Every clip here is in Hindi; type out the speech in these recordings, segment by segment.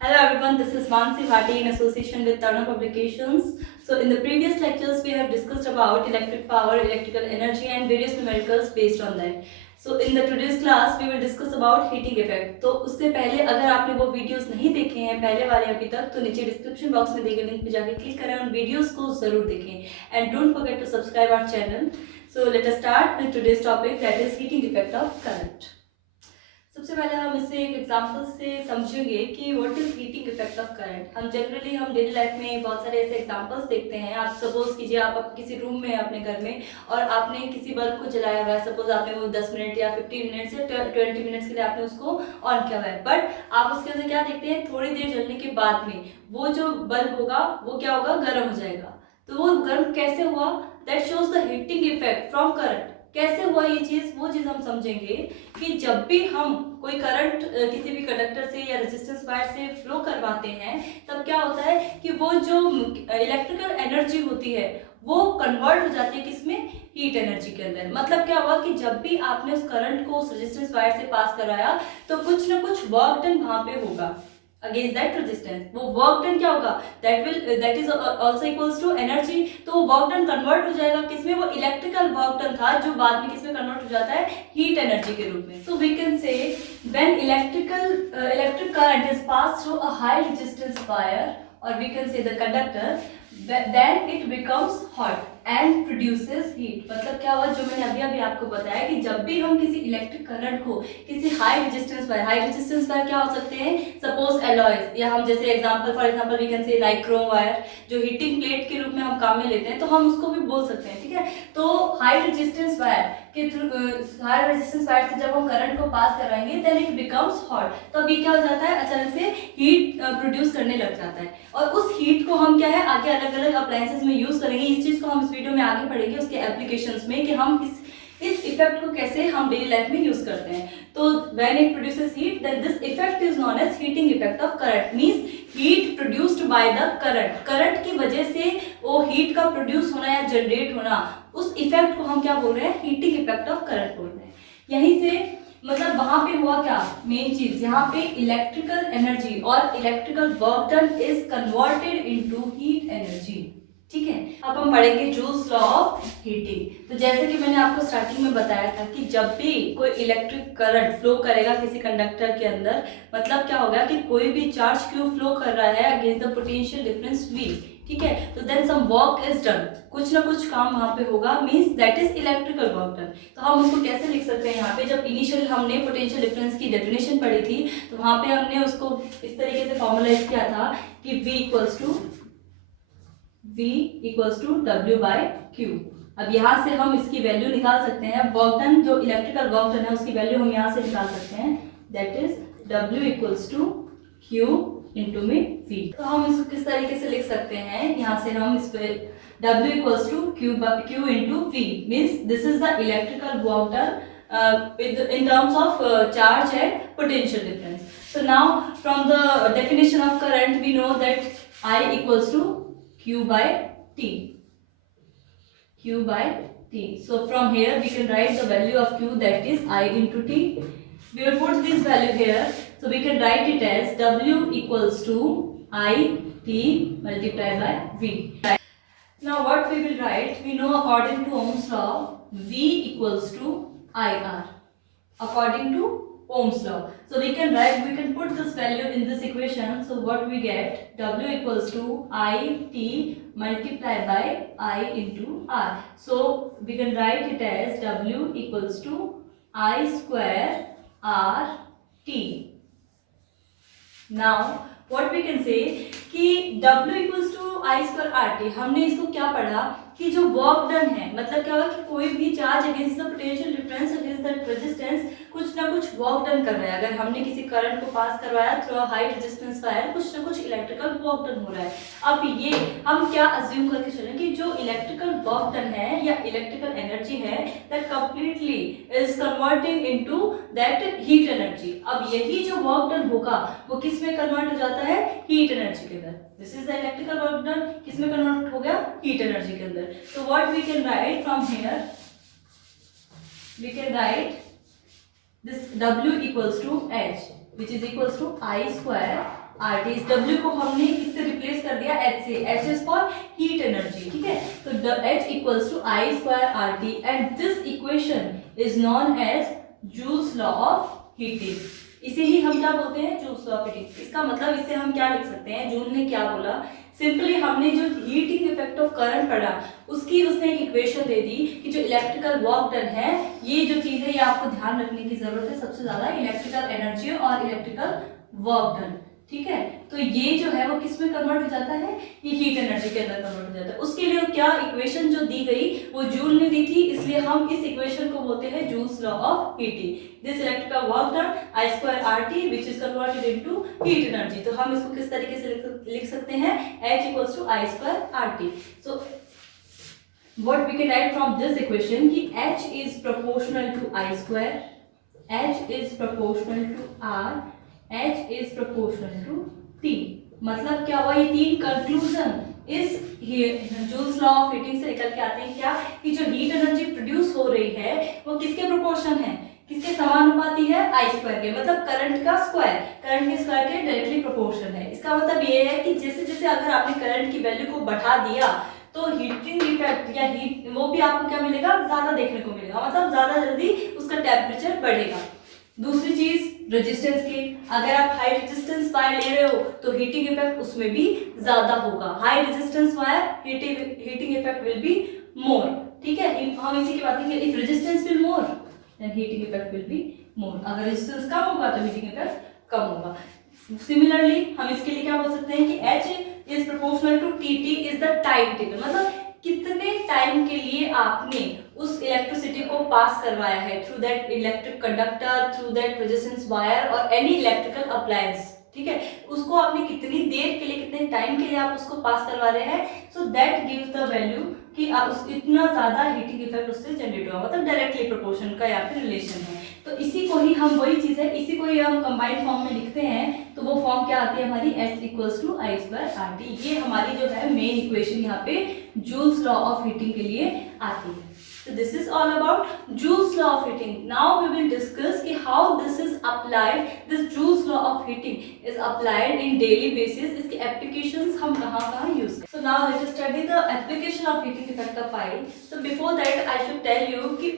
Hello everyone, this is Mansi Bhati in association with Tarna Publications. So in the previous lectures we have discussed about electric power, electrical energy and various numericals based on that. So in the today's class we will discuss about heating effect. तो उससे पहले अगर आपने वो वीडियोस नहीं देखे हैं पहले वाले अभी तक तो नीचे डिस्क्रिप्शन बॉक्स में दिए गए लिंक पे जाके क्लिक करें उन वीडियोस को जरूर देखें and don't forget to subscribe our channel. So let us start with today's topic, that is heating effect of current. सबसे पहले हम इसे एक एग्जांपल से समझेंगे कि what is heating effect of current. हम डेली लाइफ में बहुत सारे ऐसे एग्जांपल्स देखते हैं. आप सपोज कीजिए आप किसी रूम में अपने घर में और आपने किसी बल्ब को जलाया हुआ है. सपोज आपने वो 10 मिनट या 15 मिनट या 20 मिनट्स के लिए आपने उसको ऑन किया हुआ है. बट आप उसके अंदर क्या देखते हैं, थोड़ी देर जलने के बाद में वो जो बल्ब होगा वो क्या होगा, गर्म हो जाएगा. तो वो गर्म कैसे हुआ, that shows the heating effect from current. कैसे हुआ ये चीज, वो चीज हम समझेंगे कि जब भी हम कोई करंट किसी भी कंडक्टर से या रेजिस्टेंस वायर से फ्लो करवाते हैं तब क्या होता है कि वो जो इलेक्ट्रिकल एनर्जी होती है वो कन्वर्ट हो जाती है किसमें, हीट एनर्जी के अंदर. मतलब क्या हुआ कि जब भी आपने उस करंट को उस रेजिस्टेंस वायर से पास कराया तो कुछ ना कुछ वर्क डन वहां पे होगा अगेंस्ट दैट रेजिस्टेंस. वो वर्क डन क्या होगा, that is also equals to energy. तो वो वर्क डन कन्वर्ट हो जाएगा किसमें, वो इलेक्ट्रिकल वर्क डन था जो बाद में किसमें कन्वर्ट हो जाता है, हीट एनर्जी के रूप में. So we can say when electric current is pass through a high resistance wire और we can say the conductor, then it becomes hot and produces heat. मतलब क्या हुआ, जो मैंने अभी आपको बताया कि जब भी हम किसी इलेक्ट्रिक करंट को किसी हाई रेजिस्टेंस वायर क्या हो सकते हैं, सपोज एलॉयज, या हम जैसे for example we can say nichrome wire जो हीटिंग प्लेट के रूप में हम काम में लेते हैं, तो हम उसको भी बोल सकते हैं. ठीक है, तो हाई रेजिस्टेंस वायर के थ्रू हाई रेजिस्टेंस वायर से जब हम करंट को पास कराएंगे देन इट बिकम्स हॉट. तो अभी क्या हो जाता है, अचानक से हीट प्रोड्यूस करने लग जाता है और उस हीट को हम क्या है आगे अलग अलग अप्लायंसेस में यूज करेंगे. इस चीज को हम इस वीडियो में आगे पढ़ेंगे उसके एप्लीकेशंस में कि हम इस इफेक्ट को कैसे हम डेली लाइफ में यूज करते हैं. तो when it produces heat then this effect is known as heating effect of current. Means heat produced by the current की वजह से वो हीट का प्रोड्यूस होना या जनरेट होना, उस इफेक्ट को हम क्या बोल रहे हैं, हीटिंग इफेक्ट ऑफ करंट बोल रहे हैं. यहीं से मतलब वहां पे हुआ क्या, मेन चीज यहाँ पे इलेक्ट्रिकल एनर्जी और electrical work done is converted into heat energy. ठीक है, अब हम पढ़ेंगे जूल्स लॉ ऑफ हीटिंग. तो जैसे कि मैंने आपको स्टार्टिंग में बताया था कि जब भी कोई इलेक्ट्रिक करंट फ्लो करेगा किसी कंडक्टर के अंदर, मतलब क्या होगा कि कोई भी चार्ज क्यू फ्लो कर रहा है against the potential difference V. ठीक है, तो then some work is done, कुछ ना कुछ काम वहां पे होगा, means that is electrical work done. तो हम उसको कैसे लिख सकते हैं, यहाँ पे जब इनिशियल हमने पोटेंशियल डिफरेंस की डेफिनेशन पढ़ी थी तो वहां पे हमने उसको इस तरीके से फॉर्मुलाइज किया था कि V equals to W by Q. अब यहाँ से हम इसकी वैल्यू निकाल सकते हैं. वर्क डन जो इलेक्ट्रिकल वर्क डन है उसकी वैल्यू हम यहाँ से निकाल सकते हैं, that is W equals to Q into में V. तो हम इसको किस तरीके से लिख सकते हैं, यहाँ से हम इस पे W equals to Q into V means this is the electrical work done in terms of charge and potential difference. So now from the definition of current we know that I equals to Q by T. So from here we can write the value of Q, that is I into T. We will put this value here, so we can write it as W equals to I T multiplied by V. Now what we will write, we know according to Ohm's law V equals to IR according to Ohm's law. So we can put this value in this equation. So what we get, W equals to IT multiplied by I into R. So we can write it as W equals to I square R T. Now what we can say कि W equals to I square R T, हमने इसको क्या पढ़ा कि जो वर्क डन है, मतलब क्या हुआ कि कोई भी charge against the potential difference against the resistance कुछ ना कुछ वर्क डन कर रहा है. अगर हमने किसी करंट को पास करवाया थ्रू हाई रेजिस्टेंस वायर, कुछ ना कुछ इलेक्ट्रिकल वर्क डन हो रहा है. अब ये हम क्या अज्यूम करके चलें कि जो इलेक्ट्रिकल वर्क डन है या इलेक्ट्रिकल एनर्जी है that completely is converting into that heat energy. अब यही जो वर्क डन होगा वो किस में कन्वर्ट हो जाता है, हीट एनर्जी के अंदर. This is the electrical work done, किस में कन्वर्ट हो गया, हीट एनर्जी के अंदर. So what we can write from here, we can write this W equals to H, which is equals to I square RT। इस W को हमने किससे रिप्लेस कर दिया, H से। H is for heat energy, ठीक है। तो H equals to I square RT and this equation is known as Joule's law of heating. इसे ही हम क्या बोलते हैं, जूल्स लॉ ऑफ हीटिंग। इसका मतलब इससे हम क्या लिख सकते हैं, जूल ने क्या बोला, सिंपली हमने जो हीटिंग इफेक्ट ऑफ करंट पढ़ा उसकी उसने एक इक्वेशन दे दी कि जो इलेक्ट्रिकल वर्क डन है, ये जो चीज है ये आपको ध्यान रखने की जरूरत है सबसे ज्यादा, इलेक्ट्रिकल एनर्जी और इलेक्ट्रिकल वर्क डन, ठीक है। तो ये जो है वो किस में कन्वर्ट हो जाता है, ये हीट एनर्जी के अंदर कन्वर्ट हो जाता है। उसके लिए क्या इक्वेशन जो दी गई वो जूल ने दी थी, इसलिए हम इस इक्वेशन को बोलते हैं joules law of heating. This electrical work done I square RT which is converted into heat energy. तो हम इसको किस तरीके से लिख सकते हैं, H equals to I square RT। So what we can write from this equation कि H is proportional to I square, H is proportional to R, H is proportional to T। मतलब क्या हुआ, ये तीन कंक्लूजन इस जूल्स लॉ ऑफ हीटिंग से निकल के आते हैं क्या, कि जो हीट एनर्जी प्रोड्यूस हो रही है वो किसके प्रोपोर्शन है, किसके समानुपाती है, I स्क्वायर के, मतलब करंट का स्क्वायर, करंट के स्क्वायर के डायरेक्टली प्रोपोर्शन है। इसका मतलब ये है कि जैसे जैसे अगर आपने करंट की वैल्यू को बढ़ा दिया तो हीटिंग इफेक्ट या हीट वो भी आपको क्या मिलेगा, ज्यादा देखने को मिलेगा, मतलब ज्यादा जल्दी उसका टेम्परेचर बढ़ेगा। दूसरी चीज रेजिस्टेंस की, अगर आप हाई रेजिस्टेंस वायर ले रहे हो तो हीटिंग इफेक्ट उसमें भी ज्यादा होगा। High resistance wire heating effect will be more, ठीक है। हम इसी की बात करेंगे, if resistance will more than heating effect will be more. अगर रेजिस्टेंस कम होगा तो हीटिंग इफेक्ट कम होगा। सिमिलरली हम इसके लिए क्या बोल सकते हैं कि H is proportional to TT is the time taken, मतलब कितने टाइम के लिए आपने उस इलेक्ट्रिसिटी को पास करवाया है through that electric conductor, through that resistance wire और एनी इलेक्ट्रिकल अप्लायंस, ठीक है। उसको आपने कितनी देर के लिए, कितने टाइम के लिए आप उसको पास करवा रहे हैं, so that gives the value कि उस इतना ज्यादा हीटिंग इफेक्ट उससे जनरेट हुआ, मतलब डायरेक्टली प्रोपोर्शन का यहाँ पे रिलेशन है। तो इसी को ही हम, वही चीज है, इसी को ही हम कंबाइंड फॉर्म में लिखते हैं, तो वो फॉर्म क्या आती है हमारी, H equals to I square RT। ये हमारी जो है मेन इक्वेशन यहाँ पे जूल्स लॉ ऑफ हीटिंग के लिए आती है। So this is all about Joule's law of heating. Now we will discuss कि how this is applied. This Joule's law of heating is applied in daily basis. इसके applications हम कहाँ use करें. So now let us study the application of heating effect of fire. So before that I should tell you कि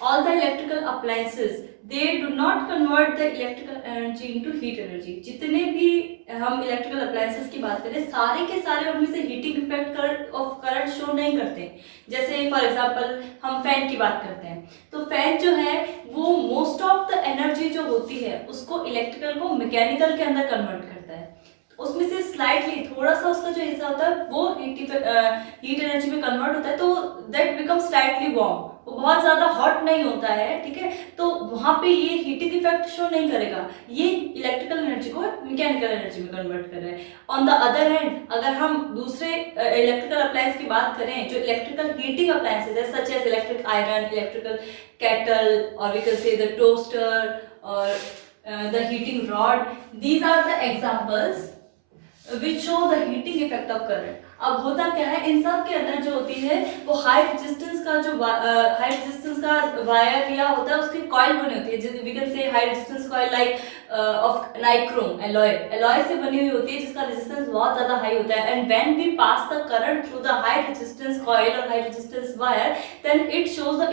all the electrical appliances they do not convert the electrical energy into heat energy. जितने भी हम इलेक्ट्रिकल अप्लायंसेस की बात करें सारे के सारे उनमें से heating effect of current show नहीं करते। जैसे फॉर एग्जांपल हम फैन की बात करते हैं तो फैन जो है वो मोस्ट ऑफ द एनर्जी जो होती है उसको इलेक्ट्रिकल को मैकेनिकल के अंदर कन्वर्ट करता है। उसमें से स्लाइटली थोड़ा सा उसका जो हिस्सा होता है वो हीट एनर्जी में कन्वर्ट होता है, तो दैट बिकम स्लाइटली वार्म, वो बहुत ज्यादा हॉट नहीं होता है, ठीक है। तो वहां पे ये हीटिंग इफेक्ट शो नहीं करेगा, ये इलेक्ट्रिकल एनर्जी को मैकेनिकल एनर्जी में कन्वर्ट कर रहा है। ऑन द अदर हैंड अगर हम दूसरे इलेक्ट्रिकल अप्लायंस की बात करें जो इलेक्ट्रिकल हीटिंग अप्लायंसेस है such as electric iron, electrical kettle और we can say the toaster और the heating rod, these are the examples which show the heating effect of current। अब होता क्या है इन सब के अंदर जो होती है वो हाई रेजिस्टेंस का जो हाई रेजिस्टेंस का वायर या होता है उसकी कॉइल बनी होती है, जैसे we can say high resistance coil like of nichrome alloy से बनी हुई होती है जिसका रेजिस्टेंस बहुत ज्यादा हाई होता है। And when we pass the current through the high resistance coil और high resistance wire then it shows the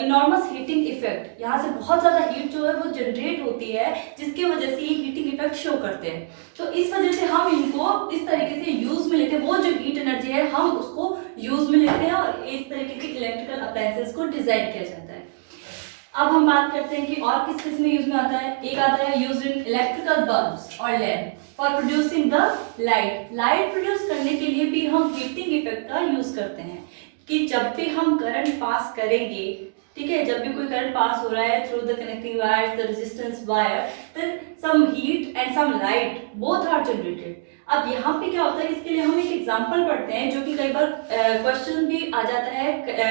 enormous heating effect. यहाँ से बहुत ज़्यादा हीट जो है वो जनरेट होती है जिसकी वजह से ये हीटिंग इफेक्ट शो करते हैं। तो इस वजह से हम इनको इस तरीके से यूज में लेते हैं, वो जो हीट एनर्जी है हम उसको यूज में लेते हैं और इस तरीके के इलेक्ट्रिकल अप्लायंसेस को डिजाइन किया जाता है। अब हम बात करते हैं कि और किस किस में यूज में आता है। एक आता है यूज इन इलेक्ट्रिकल बल्ब्स और lamp for producing the light produce करने के लिए भी हम हीटिंग इफेक्ट का यूज करते हैं कि जब भी हम करंट पास करेंगे, ठीक है, जब भी कोई करंट पास हो रहा है through the connecting wire the resistance wire then some heat and some light both are generated. अब यहाँ पे क्या होता है इसके लिए हम एक एग्जांपल पढ़ते हैं जो कि कई बार क्वेश्चन भी आ जाता है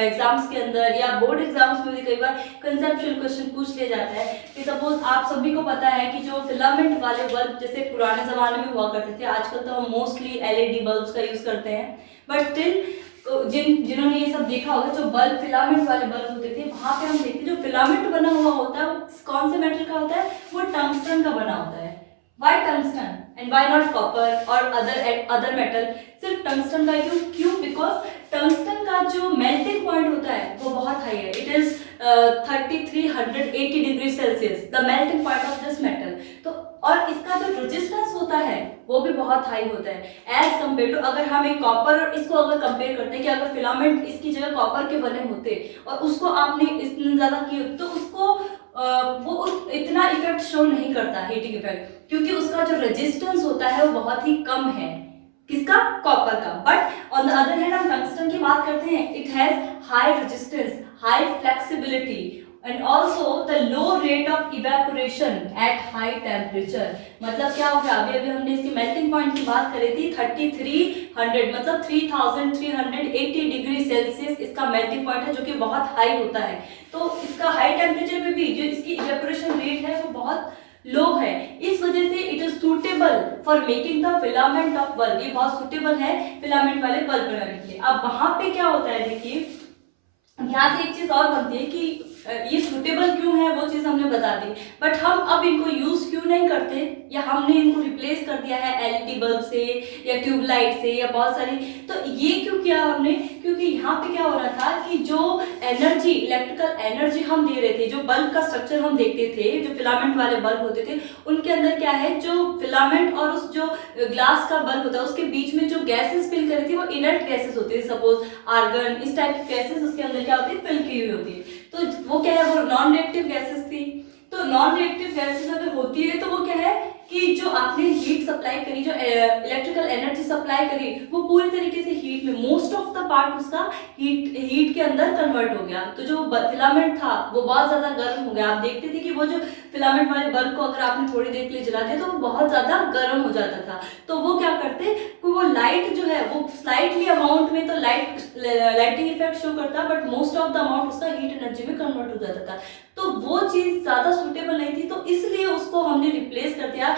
एग्जाम्स के अंदर या बोर्ड एग्जाम्स में भी कई बार कंसेप्चुअल क्वेश्चन पूछ लिया जाता है कि सपोज आप सभी को पता है कि जो फिलामेंट वाले बल्ब जैसे पुराने जमाने में हुआ करते थे, आजकल तो हम मोस्टली LED बल्ब्स का यूज करते हैं, बट स्टिल जिन्होंने ये सब देखा होगा, जो बल्ब फिलामेंट वाले बल्ब होते थे, वहां पे हम देखते जो फिलामेंट बना हुआ होता है वो कौन से मेटल का होता है, वो टंगस्टन का बना होता है। Why tungsten and why not copper or other metal? सिर्फ टंगस्टन का क्यों? बिकॉज टंगस्टन का जो मेल्टिंग पॉइंट होता है वो बहुत हाई है। It is 3380 degree Celsius the melting point of this metal. तो और इसका जो रेजिस्टेंस होता है वो भी बहुत हाई होता है एज कम्पेयर टू, अगर हम एक कॉपर और इसको अगर कंपेयर करते हैं कि अगर फिलामेंट इसकी जगह कॉपर के बने होते और उसको आपने इतने ज्यादा किए तो उसको वो इतना इफेक्ट शो नहीं करता हीटिंग इफेक्ट, क्योंकि उसका जो रेजिस्टेंस होता है वो बहुत ही कम है। किसका? कॉपर का। But on the other hand हम टंगस्टन की बात करते हैं, it has high resistance, high flexibility and also the low rate of evaporation at high temperature. मतलब क्या हो गया, अभी हमने इसकी मेल्टिंग पॉइंट की बात करी थी 3300 मतलब 3380 डिग्री सेल्सियस इसका मेल्टिंग पॉइंट है, जो कि बहुत हाई होता है। तो इसका हाई टेम्परेचर में भी जो इसकी इवेपोरेशन रेट है वो बहुत लो है। इस वजह से it is suitable for making the filament of bulb. ये बहुत सुटेबल है फिलामेंट वाले बल्ब बनाने के लिए। अब वहां पे क्या होता है, देखिए यहाँ से एक चीज और बनती है कि ये सुटेबल क्यों है, वो चीज हमने बता दी, बट हम अब इनको यूज क्यों नहीं करते, या हमने इनको रिप्लेस कर दिया है एलईडी बल्ब से या ट्यूबलाइट से या बहुत सारी। तो ये क्यों किया हमने, क्योंकि यहाँ पे क्या हो रहा था कि जो एनर्जी, इलेक्ट्रिकल एनर्जी हम दे रहे थे, जो बल्ब का स्ट्रक्चर हम देखते थे, जो फिलामेंट वाले बल्ब होते थे उनके अंदर क्या है, जो फिलामेंट और उस जो ग्लास का बल्ब होता है उसके बीच में जो गैसेस फिल करी थी वो इनर्ट गैसेस होती है, सपोज आर्गन, इस टाइप की गैसेस उसके अंदर क्या होती है, फिल की हुई होती है। तो वो क्या है, वो नॉन रिएक्टिव गैसेस थी। तो नॉन रिएक्टिव गैसेस अगर होती है तो वो क्या है कि जो आपने हीट सप्लाई करी, जो इलेक्ट्रिकल एनर्जी सप्लाई करी, वो पूरी तरीके से हीट में, मोस्ट ऑफ द पार्ट उसका हीट के अंदर कन्वर्ट हो गया। तो जो फिलामेंट था वो बहुत ज्यादा गर्म हो गया। आप देखते थे कि वो जो फिलामेंट वाले बल्ब को अगर आपने थोड़ी देर के लिए जलाते तो वो बहुत ज्यादा गर्म हो जाता था। तो वो क्या करते, वो लाइट जो है वो स्लाइटली अमाउंट में तो लाइटिंग इफेक्ट शो करता, but most of the amount उसका हीट एनर्जी में कन्वर्ट हो जाता था। तो वो चीज ज्यादा सूटेबल नहीं थी, तो इसलिए उसको हमने रिप्लेस कर दिया।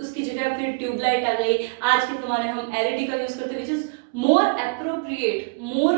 उसकी जगह फिर ट्यूबलाइट आ गई। आज के जमाने में हम एलईडी का यूज करते हैं, which is more appropriate, more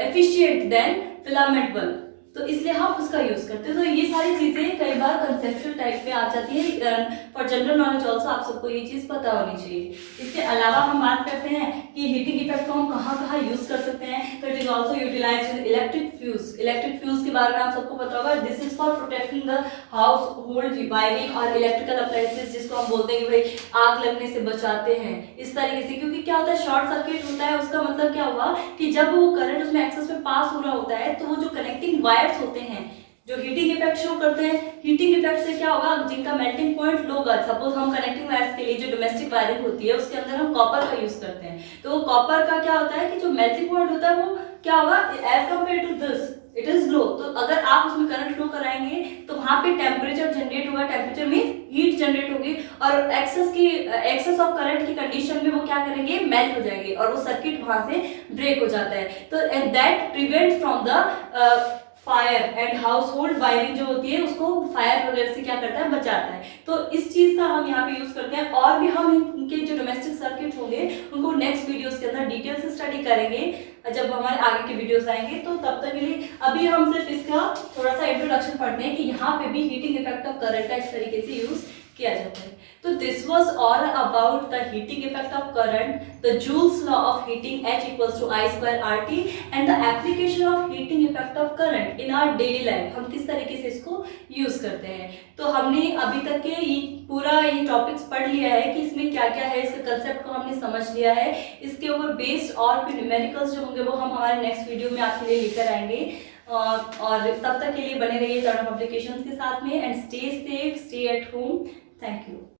efficient then filament bulb. तो इसलिए हम उसका यूज करते हैं। तो ये सारी चीजें कई बार कंसेप्चुअल टाइप में आ जाती है। फॉर जनरल नॉलेज ऑल्सो आप सबको ये चीज पता होनी चाहिए। इसके अलावा हम बात करते हैं कि हीटिंग इफेक्ट को हम कहाँ कहाँ यूज कर सकते हैं। तो it is also utilized in electric fuse. Electric fuse के बारे में आप सबको पता होगा, this is for protecting the household wiring और इलेक्ट्रिकल अप्लायंसेस, जिसको हम बोलते हैं कि भाई आग लगने से बचाते हैं इस तरीके से। क्योंकि क्या होता है, शॉर्ट सर्किट होता है, उसका मतलब क्या हुआ कि जब वो करंट उसमें एक्सेस में पास हो रहा होता है तो वो जो कनेक्टिंग वायर्स होते हैं जो हीटिंग इफेक्ट शो करते हैं, हीटिंग इफेक्ट से क्या होगा, जिनका मेल्टिंग पॉइंट लो होगा, सपोज हम कनेक्टिंग वायर्स के लिए जो डोमेस्टिक वायरिंग होती है उसके अंदर हम कॉपर का यूज करते हैं। तो कॉपर का क्या होता है कि जो मेल्टिंग पॉइंट होता है वो क्या होगा, as compare to this it is low. तो अगर आप उसमें करंट फ्लो कराएंगे तो वहां पे टेम्परेचर जनरेट होगा, टेम्परेचर मींस हीट जनरेट होगी, और एक्सेस ऑफ करंट की कंडीशन में वो क्या करेंगे, मेल्ट हो जाएंगे और वो सर्किट वहां से ब्रेक हो जाता है। तो and that prevent from the fire and house hold wiring जो होती है उसको फायर वगैरह से क्या करता है, बचाता है। तो इस चीज का हम यहाँ पे यूज करते हैं। और भी हम इनके जो डोमेस्टिक सर्किट होंगे उनको नेक्स्ट वीडियोस के अंदर डिटेल से स्टडी करेंगे जब हमारे आगे के वीडियोस आएंगे। तो तब तक के लिए अभी हम सिर्फ इसका थोड़ा सा इंट्रोडक्शन पढ़ते हैं कि यहाँ पे भी हीटिंग इफेक्ट ऑफ करंट का इस तरीके से यूज किया जाता है। तो this was all about the heating effect of current, the Joule's law of heating H equals to I square RT and the application of heating effect of current in our daily life. हम किस तरीके से इसको यूज करते हैं। तो हमने अभी तक के पूरा ये टॉपिक्स पढ़ लिया है कि इसमें क्या क्या है, इसके कंसेप्ट को हमने समझ लिया है। इसके ऊपर बेस्ड और भी न्यूमेरिकल्स जो होंगे वो हम हमारे नेक्स्ट वीडियो में आपके लिए लेकर आएंगे। और तब तक के लिए बने रहिए लर्न पब्लिकेशंस के साथ में and stay safe, stay at home. Thank you.